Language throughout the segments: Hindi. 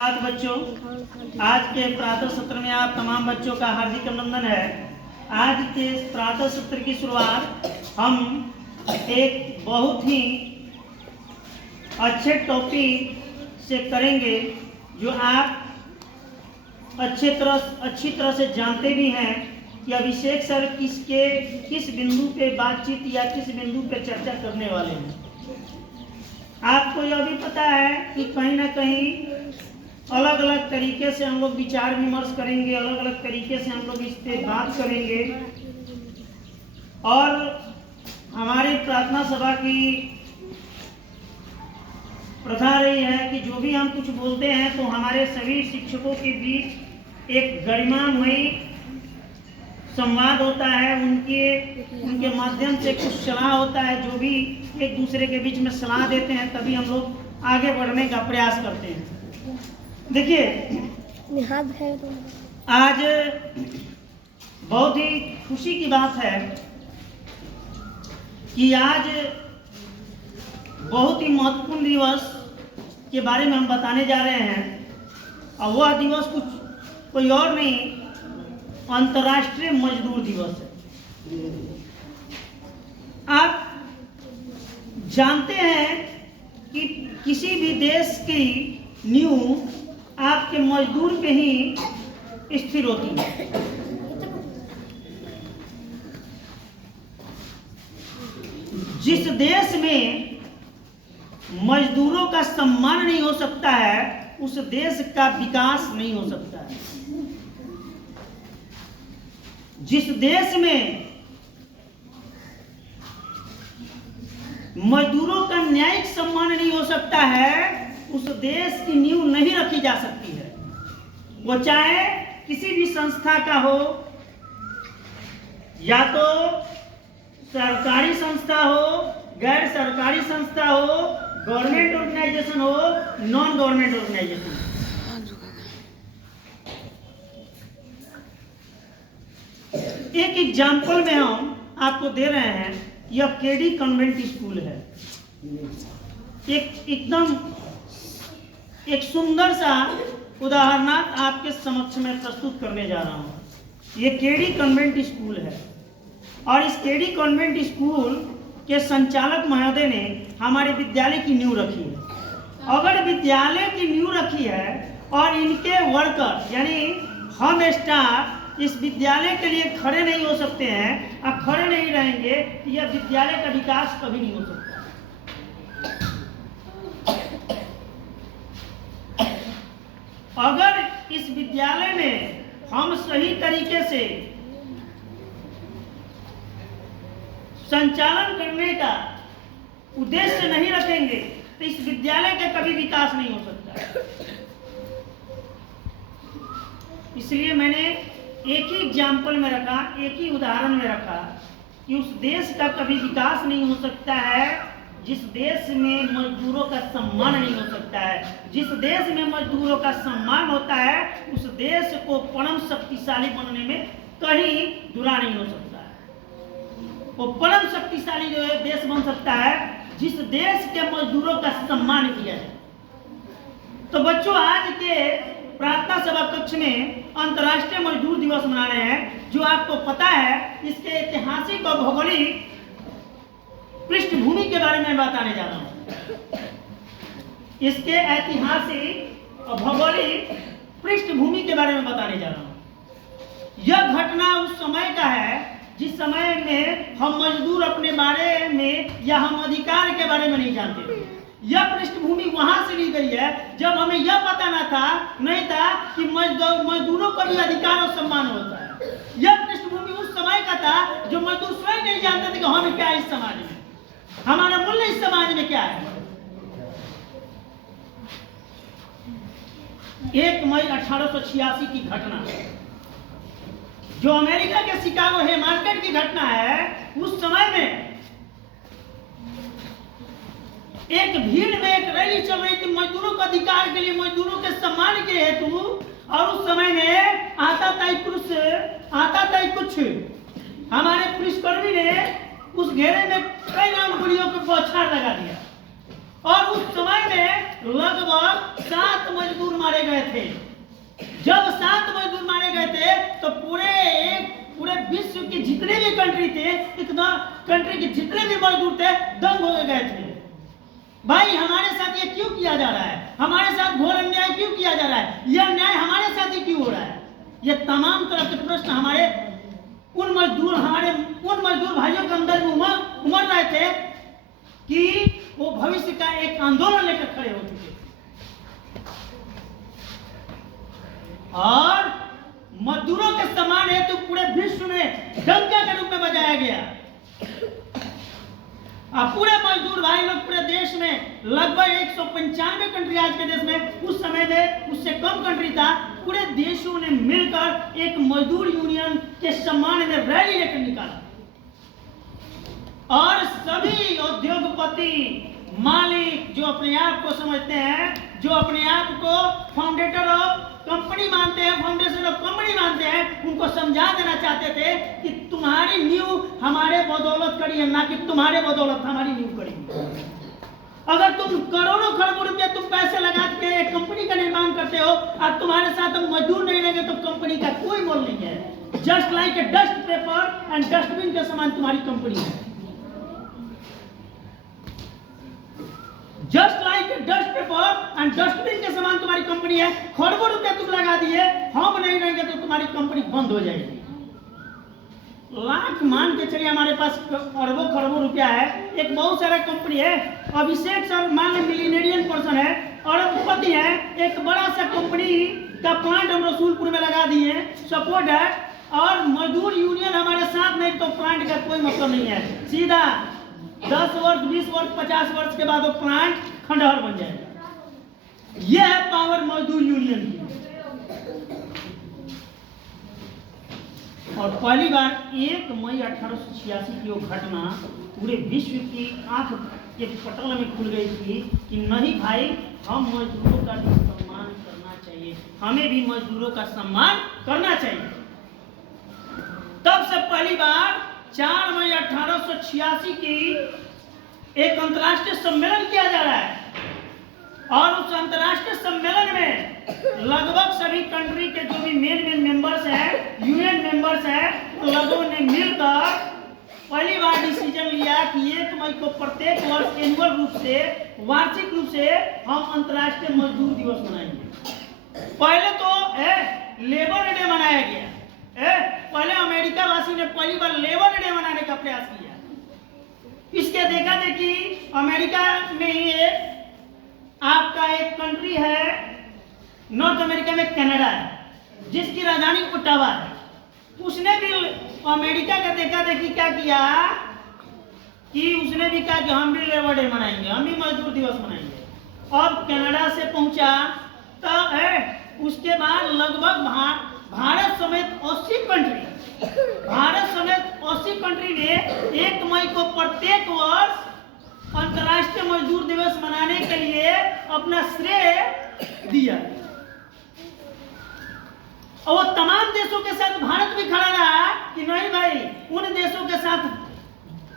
बच्चों, आज के प्रातः सत्र में आप तमाम बच्चों का हार्दिक अभिनंदन है। आज के प्रातः सत्र की शुरुआत हम एक बहुत ही अच्छे टॉपिक से करेंगे जो आप अच्छी तरह से जानते भी हैं कि अभिषेक सर किस बिंदु पे बातचीत या किस बिंदु पे चर्चा करने वाले हैं। आपको यह भी पता है कि कहीं ना कहीं अलग अलग तरीके से हम लोग विचार विमर्श करेंगे, अलग अलग तरीके से हम लोग इस पर बात करेंगे। और हमारी प्रार्थना सभा की प्रथा रही है कि जो भी हम कुछ बोलते हैं तो हमारे सभी शिक्षकों के बीच एक गरिमामयी संवाद होता है, उनके माध्यम से कुछ सलाह होता है। जो भी एक दूसरे के बीच में सलाह देते हैं तभी हम लोग आगे बढ़ने का प्रयास करते हैं। देखिए, आज बहुत ही खुशी की बात है कि आज बहुत ही महत्वपूर्ण दिवस के बारे में हम बताने जा रहे हैं। और वह दिवस कोई और नहीं, अंतर्राष्ट्रीय मजदूर दिवस है। आप जानते हैं कि किसी भी देश की नींव आपके मजदूर पे ही स्थिर होती है। जिस देश में मजदूरों का सम्मान नहीं हो सकता है, उस देश का विकास नहीं हो सकता है। जिस देश में मजदूरों का न्यायिक सम्मान नहीं हो सकता है, उस देश की नींव नहीं रखी जा सकती है। वो चाहे किसी भी संस्था का हो, या तो सरकारी संस्था हो, गैर सरकारी संस्था हो, गवर्नमेंट ऑर्गेनाइजेशन हो, नॉन गवर्नमेंट ऑर्गेनाइजेशन। एक एग्जाम्पल में हम आपको दे रहे हैं। यह केडी कॉन्वेंट स्कूल है। एकदम एक सुंदर सा उदाहरण आपके समक्ष में प्रस्तुत करने जा रहा हूँ। ये केडी कॉन्वेंट स्कूल है और इस केडी कॉन्वेंट स्कूल के संचालक महोदय ने हमारे विद्यालय की नींव रखी है। अगर विद्यालय की नींव रखी है और इनके वर्कर यानी हम स्टाफ इस विद्यालय के लिए खड़े नहीं हो सकते हैं और खड़े नहीं रहेंगे, यह विद्यालय का विकास कभी नहीं हो सकता। अगर इस विद्यालय में हम सही तरीके से संचालन करने का उद्देश्य नहीं रखेंगे तो इस विद्यालय का कभी विकास नहीं हो सकता। इसलिए मैंने एक ही एग्जाम्पल में रखा, एक ही उदाहरण में रखा कि उस देश का कभी विकास नहीं हो सकता है जिस देश में मजदूरों का सम्मान नहीं हो सकता है। जिस देश में मजदूरों का सम्मान होता है उस देश को परम शक्तिशाली बनने में कहीं बुरा नहीं हो सकता है। वो परम शक्तिशाली जो है देश बन सकता है जिस देश के मजदूरों का सम्मान किया जाए। तो बच्चों, आज के प्रार्थना सभा कक्ष में अंतर्राष्ट्रीय मजदूर दिवस मना रहे हैं। जो आपको पता है, इसके ऐतिहासिक और भौगोलिक पृष्ठभूमि के बारे में बताने जा रहा हूं। इसके ऐतिहासिक और भौगोलिक पृष्ठभूमि के बारे में बताने जा रहा हूं। यह घटना उस समय का है जिस समय में हम मजदूर अपने बारे में या हम अधिकार के बारे में नहीं जानते थे। यह पृष्ठभूमि वहां से ली गई है जब हमें यह पता नहीं था कि मजदूरों को भी अधिकार और सम्मान होता है। यह पृष्ठभूमि उस समय का था जो मजदूर स्वयं नहीं जानते थे कि हम क्या है इस समाज में, हमारा मूल्य इस समाज में क्या है। 1 मई 1886 की घटना, जो अमेरिका के शिकागो है मार्केट की घटना है। उस समय में एक भीड़ में एक रैली चल रही थी मजदूरों के अधिकार के लिए, मजदूरों के सम्मान के हेतु। और उस समय में आता था कुछ हमारे पुलिसकर्मी ने उस घेरे में कई राउंड गोलियों को बौछार लगा दिया और उस समय में लगभग 7 मजदूर मारे गए थे। जब 7 मजदूर मारे गए थे तो पूरे विश्व के जितने भी कंट्री थे, इतना कंट्री के जितने भी मजदूर थे दंग हो गए थे। भाई हमारे साथ ये क्यों किया जा रहा है? हमारे साथ घोर अन्याय क्यों किया जा रहा है? यह अन्याय हमारे साथ ही क्यों हो रहा है? ये तमाम तरह के प्रश्न हमारे उन मजदूर भाइयों के अंदर उमड़ रहे थे कि वो भविष्य का एक आंदोलन लेकर खड़े हो चुके और मजदूरों के सम्मान हेतु पूरे विश्व में डंका के रूप में बजाया गया। अब पूरे मजदूर भाई लोग पूरे देश में लगभग 195 कंट्री, आज के देश में उस समय में उससे कम कंट्री था, पूरे देशों ने मिलकर एक मजदूर यूनियन के सम्मान में रैली लेकर निकाला और सभी उद्योगपति मालिक जो अपने आप को समझते हैं, जो अपने आप को फाउंडेटर ऑफ कंपनी मानते हैं, फाउंडेशन ऑफ कंपनी मानते हैं, उनको समझा देना चाहते थे कि तुम्हारी नींव हमारे बदौलत करी है, ना कि तुम्हारे बदौलत हमारी नींव करी है। अगर तुम करोड़ों खरबों रुपए तुम पैसे लगा के एक कंपनी का निर्माण करते हो और तुम्हारे साथ हम मजदूर नहीं रहेंगे तो कंपनी का कोई मोल नहीं है। Just like a dust paper and dustbin के समान तुम्हारी कंपनी है। Just like dust paper and dustbin के समान तुम्हारी कंपनी है। खरबों रुपए तुम लगा दिए, हम नहीं रहेंगे तो तुम्हारी कंपनी बंद हो जाएगी। लाख मान के चलिए हमारे पास अरबों खरबों रुपया है, एक बहुत सारा कंपनी है, अभिषेक सर मान लो मिलीनियरियन पर्सन है, अरबपति है, एक बड़ा सा कंपनी का प्लांट हम रसूलपुर में लगा दिए, सपोर्ट है, और मजदूर यूनियन हमारे साथ नहीं तो प्लांट का कोई मतलब नहीं है। सीधा 10 वर्ष 20 वर्ष 50 वर्ष के बाद वो प्लांट खंडहर बन जाएगा। यह है पावर मजदूर यूनियन की। और पहली बार 1 मई 1886 की वो घटना पूरे विश्व की आंख के पटल में खुल गई थी कि नहीं भाई, हम मजदूरों का भी सम्मान करना चाहिए, हमें भी मजदूरों का सम्मान करना चाहिए। तब से पहली बार 4 मई 1886 की एक अंतर्राष्ट्रीय सम्मेलन किया जा रहा है और उस अंतर्राष्ट्रीय सम्मेलन में लगभग सभी कंट्री के जो भी मेन मेंबर्स हैं, यूएन मेंबर्स हैं, उन लोगों ने मिलकर पहली बार डिसीजन लिया कि 1 मई को प्रत्येक वर्ष एनुअल रूप से, वार्षिक रूप से हम अंतर्राष्ट्रीय मजदूर दिवस मनाएंगे। पहले तो लेबर डे मनाया गया। पहले अमेरिका वासी ने पहली बार लेबर डे मनाने का प्रयास किया। इसके देखा देखी अमेरिका में ही आपका एक कंट्री है नॉर्थ अमेरिका में, कनाडा है, जिसकी राजधानी ओटावा है। उसने भी अमेरिका का देखा देखी क्या किया कि उसने भी कहा कि हम भी लेबर डे मनाएंगे, हम भी मजदूर दिवस मनाएंगे। अब कनाडा से पहुंचा तो उसके बाद लगभग भारत समेत 80 कंट्री में 1 मई को प्रत्येक वर्ष अंतर्राष्ट्रीय मजदूर दिवस मनाने के लिए अपना श्रेय दिया। और वो तमाम देशों के साथ भारत भी खड़ा रहा कि नहीं भाई, उन देशों के साथ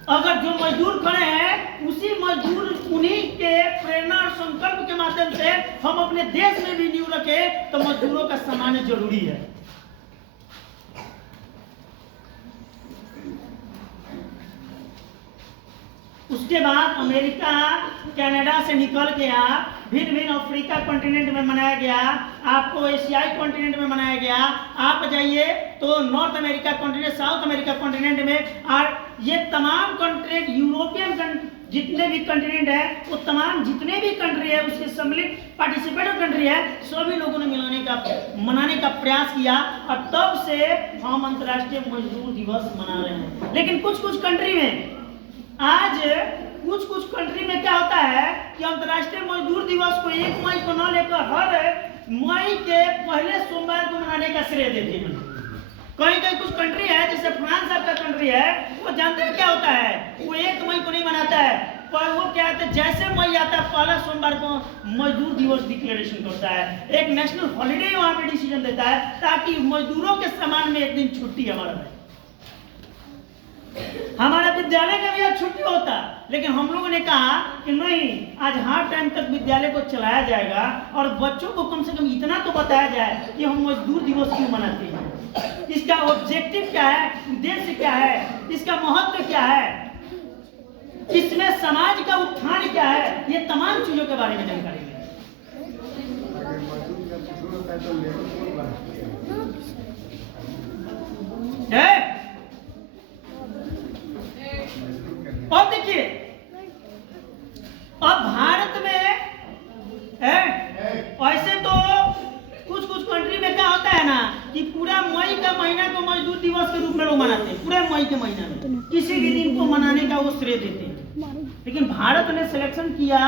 अगर जो मजदूर खड़े हैं उसी मजदूर उन्हीं के प्रेरणा और संकल्प के माध्यम से हम अपने देश में भी नींव रखें तो मजदूरों का सम्मान जरूरी है। उसके बाद अमेरिका कनाडा से निकल गया, भिन्न अफ्रीका कॉन्टिनेंट में मनाया गया, आपको एशियाई कॉन्टिनेंट में मनाया गया। आप जाइए तो north America continent, south America continent में, और ये तमाम कॉन्टिनेंट, यूरोपियन जितने भी कॉन्टिनेंट है, वो तमाम जितने भी कंट्री है उसके सम्मिलित पार्टिसिपेटिव कंट्री है, सभी लोगों ने मनाने का प्रयास किया और तब से हम अंतर्राष्ट्रीय मजदूर दिवस मना रहे हैं। लेकिन कुछ कंट्री में आज कुछ कंट्री में क्या होता है कि अंतर्राष्ट्रीय मजदूर दिवस को 1 मई को न लेकर हर मई के पहले सोमवार को मनाने का श्रेय देते हैं। कहीं कुछ कंट्री है, जैसे फ्रांस आपका कंट्री है, वो जानते हैं क्या होता है, वो 1 मई को नहीं मनाता है, पर वो क्या है, जैसे मई आता है पहला सोमवार को मजदूर दिवस डिक्लेरेशन करता है, एक नेशनल हॉलिडे वहां पे डिसीजन देता है ताकि मजदूरों के सम्मान में एक दिन छुट्टी हमारा है। हमारे विद्यालय का भी आज छुट्टी होता, लेकिन हम लोगों ने कहा कि नहीं, आज हाफ टाइम तक विद्यालय को चलाया जाएगा और बच्चों को कम से कम इतना तो बताया जाए कि हम मजदूर दिवस क्यों मनाते हैं, इसका ऑब्जेक्टिव क्या है, उद्देश्य क्या है, इसका महत्व क्या है, इसमें समाज का उत्थान क्या है, ये तमाम चीजों के बारे में जानकारी है। और देखिए, अब भारत में ऐसे तो कुछ कंट्री में क्या होता है ना कि पूरा मई का महीना को मजदूर दिवस के रूप में लोग मनाते हैं, पूरे मई के महीना में किसी भी दिन को मनाने का वो श्रेय देते हैं। लेकिन भारत ने सिलेक्शन किया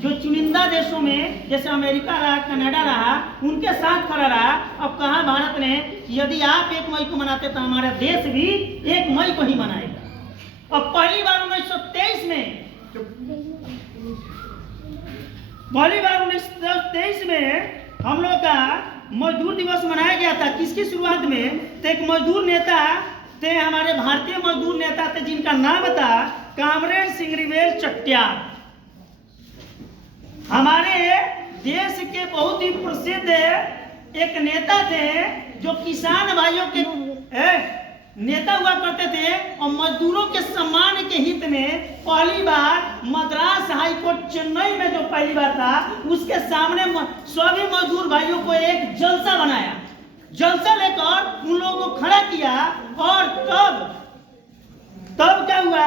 जो चुनिंदा देशों में, जैसे अमेरिका रहा, कनाडा रहा, उनके साथ खड़ा रहा। अब कहा भारत ने, यदि आप 1 मई को मनाते तो हमारा देश भी 1 मई को ही मनाएगा। अब पहली बार 1923 में हम लोग का मजदूर दिवस मनाया गया था। किसकी शुरुआत में? तो एक मजदूर नेता थे, हमारे भारतीय मजदूर नेता थे, जिनका नाम था कामरेड सिंगरीवेल चट्टार। हमारे देश के बहुत ही प्रसिद्ध एक नेता थे जो किसान भाइयों के नेता हुआ करते थे और मजदूरों के सम्मान के हित में पहली बार मद्रास हाई कोर्ट चेन्नई में जो पहली बार था, उसके सामने सभी मजदूर भाइयों को एक जलसा बनाया, जलसा लेकर उन लोगों को खड़ा किया। और तब क्या हुआ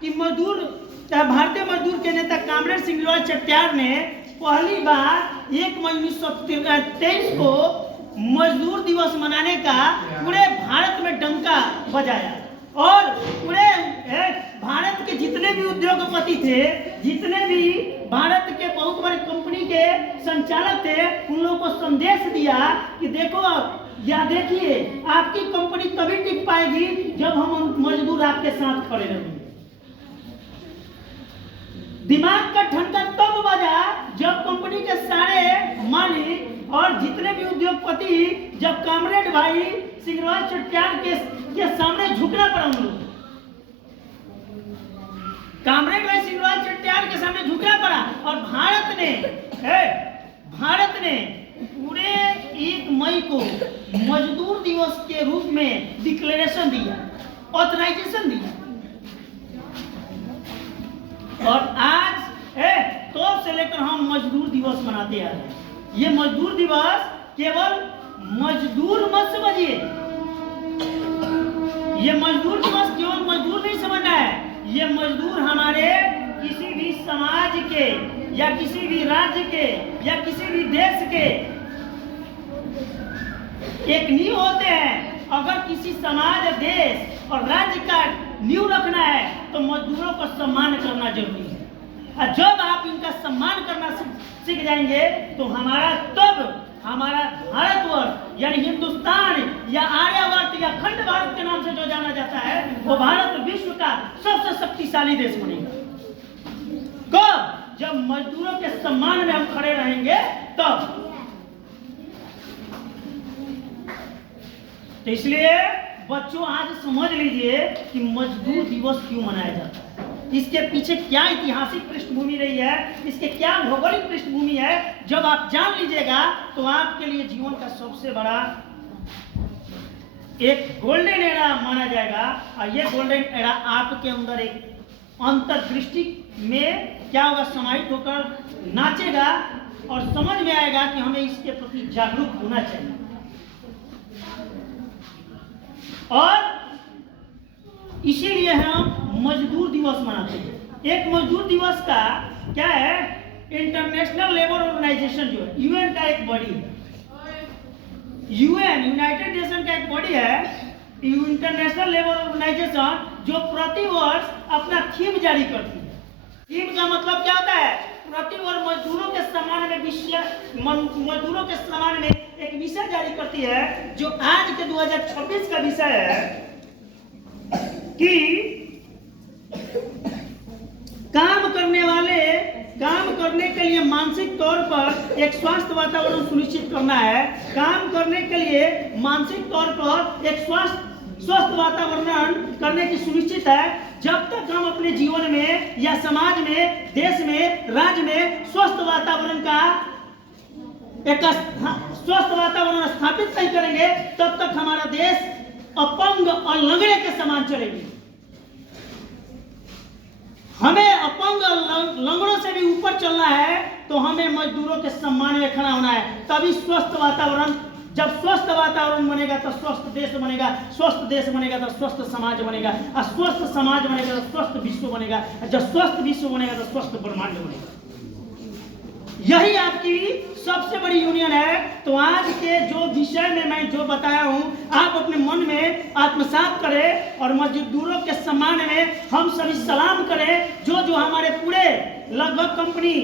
कि भारतीय मजदूर के नेता कामरेड सिंगरीवेल चट्टार ने पहली बार 1 मई 1923 को मजदूर दिवस मनाने का पूरे भारत में डंका बजाया। और पूरे भारत के जितने भी उद्योगपति थे, जितने भी भारत के बहुत बड़ी कंपनी के संचालक थे, उन लोगों को संदेश दिया कि देखो, या देखिए, आपकी कंपनी तभी टिक पाएगी जब हम मजदूर आपके साथ खड़े रहेंगे। दिमाग का ठंडा तब बजा जब कंपनी के सारे मालिक और जितने भी उद्योगपति जब कामरेड भाई सिंगरीवेल चट्टार के सामने झुकना पड़ा। उन लोग कामरेड भाई सिंगरीवेल चट्टार के सामने झुकना पड़ा और भारत ने पूरे 1 मई को मजदूर दिवस के रूप में डिक्लेरेशन दिया, ऑथराइजेशन दिया। और आज तो से लेकर हम मजदूर दिवस मनाते आ रहे हैं। ये मजदूर दिवस केवल मजदूर मत समझिए, ये मजदूर दिवस केवल मजदूर नहीं समझना है। ये मजदूर हमारे किसी भी समाज के या किसी भी राज्य के या किसी भी देश के एक नींव होते हैं। अगर किसी समाज, देश और राज्य का नींव रखना है तो मजदूरों को सम्मान करना जरूरी है। और जब आप इनका सम्मान करना सीख जाएंगे तो हमारा भारतवर्ष यानी हिंदुस्तान या आर्यवर्त या खंड भारत के नाम से जो जाना जाता है, वो भारत विश्व का सबसे शक्तिशाली देश बनेगा। कब? जब मजदूरों के सम्मान में हम खड़े रहेंगे तब। तो इसलिए बच्चों, आज समझ लीजिए कि मजदूर दिवस क्यों मनाया जाता है, इसके पीछे क्या ऐतिहासिक पृष्ठभूमि रही है, इसके क्या भौगोलिक पृष्ठभूमि है। जब आप जान लीजिएगा तो आपके लिए जीवन का सबसे बड़ा एक गोल्डन एरा माना जाएगा। और ये गोल्डन एरा आपके अंदर एक अंतर्दृष्टि में क्या होगा, समाहित होकर नाचेगा और समझ में आएगा कि हमें इसके प्रति जागरूक होना चाहिए। और इसीलिए हम मजदूर दिवस मनाते हैं। एक मजदूर दिवस का क्या है, इंटरनेशनल लेबर ऑर्गेनाइजेशन जो है, यूएन का एक बॉडी है, यूएन यूनाइटेड नेशन का एक बॉडी है, इंटरनेशनल लेबर ऑर्गेनाइजेशन, जो प्रति वर्ष अपना थीम जारी करती है। थीम का मतलब क्या होता है? प्रति वर्ष मजदूरों के सम्मान में एक विषय जारी करती है, जो आज के 2026 का विषय है कि काम करने के लिए मानसिक तौर पर एक स्वस्थ वातावरण सुनिश्चित करना है। काम करने के लिए मानसिक तौर पर एक स्वस्थ स्वस्थ वातावरण करने की सुनिश्चित है। जब तक हम अपने जीवन में या समाज में, देश में, राज्य में स्वस्थ वातावरण का स्वस्थ वातावरण स्थापित नहीं करेंगे, तब तक हमारा देश अपंग और लंगड़े के समान चलेगी। हमें अपंग और लंगड़ों से भी ऊपर चलना है, तो हमें मजदूरों के सम्मान में खड़ा होना है। तभी स्वस्थ वातावरण, जब स्वस्थ वातावरण बनेगा तो स्वस्थ देश बनेगा, स्वस्थ देश बनेगा तो स्वस्थ समाज बनेगा, और स्वस्थ समाज बनेगा तो स्वस्थ विश्व बनेगा, और जब स्वस्थ विश्व बनेगा तो स्वस्थ ब्रह्मांड बनेगा। यही आपकी सबसे बड़ी यूनियन है। तो आज के जो विषय में मैं जो बताया हूं, आप अपने मन में आत्मसात करें और मजदूरों के सम्मान में हम सभी सलाम करें। जो जो हमारे पूरे लगभग कंपनी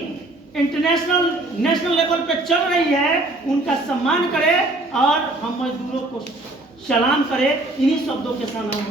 इंटरनेशनल, नेशनल लेवल पे चल रही है, उनका सम्मान करें और हम मजदूरों को सलाम करें। इन्हीं शब्दों के साथ हम